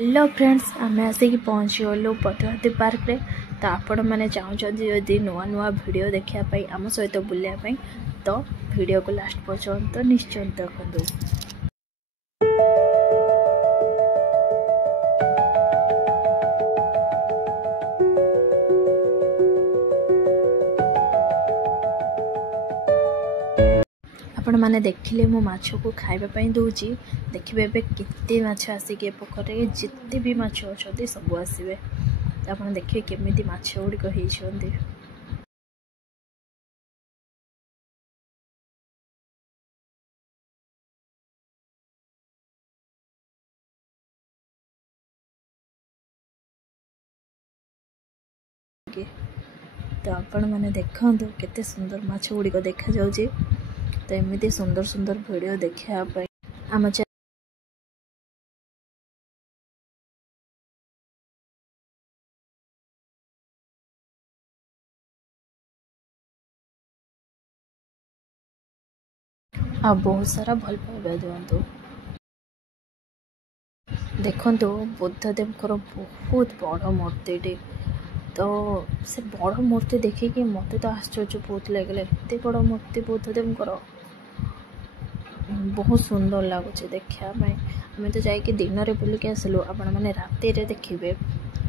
Hello friends, आम आसिक पहुँची गलु पदुहाती park रे। तो आपण मैंने चाहते जदि नुआ नुआ वीडियो देखापी आम सहित बुलायापी तो वीडियो को लास्ट पर्यंत निश्चय देखु। आपण मैंने देखिले मो माछ को खाइबा दूची। देखिए एबे केते माछ आसिक पोखरे जिते भी माछ अच्छे सब आसवे। आप देखिए केमिति माछ गुड़िक होती। तो आपण मैंने देखु केते सुंदर माछ गुड़िक देखा जाउची। तो एमती सुंदर सुंदर वीडियो देखापी आम आ बहुत सारा भल पाइबा दिंतु। देखु बुद्धदेव बहुत बड़ मूर्ति। तो से बड़ मूर्ति देखिए मत तो आश्चर्य बहुत लगे। एत बड़ मूर्ति बुद्धदेव बहुत सुंदर लगुच देखापी। आम तो जाकि दिन में बुलिक आसलु। आपण मैंने राति देखिए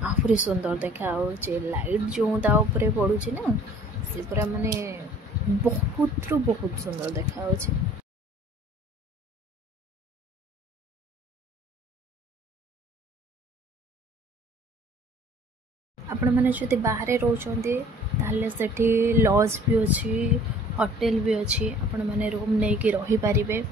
आहरी सुंदर देखा। लाइट जो ताऊपर पड़ुची ना से पूरा माने बहुत रु बहुत सुंदर देखा। आपण मैंने जो बाहर रोचते ताले सेठी लॉज भी अच्छी, होटेल भी अच्छी। आपण मैंने रूम नहीं कि रही पारिबे।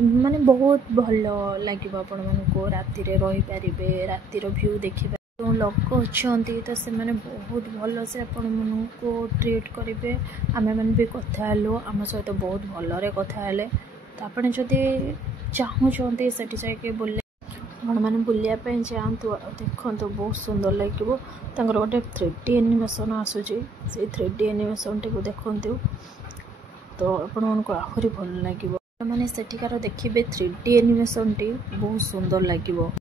माने बहुत भल लगे आपण मानक राति रही पारिबे। रातिर व्यू देखिबा। जो लोक अच्छा तो से माने बहुत भल से आपण मानक ट्रीट करेंगे। आमे मैंने भी कथा हेलु आम सहित बहुत भलरे कथा हेले। तो आपण जदि चाहूँगी सेठी जाके बुले आपण मैंने बुलायापी जातु। देखो बहुत सुंदर लगे। गोटे 3D एनिमेशन आसूची से 3D एनिमेशन टी देखु। तो आपण को आहरी भल लगे। मैंने सेठिकार देखिए 3D एनिमेशन टी बहुत सुंदर लगे।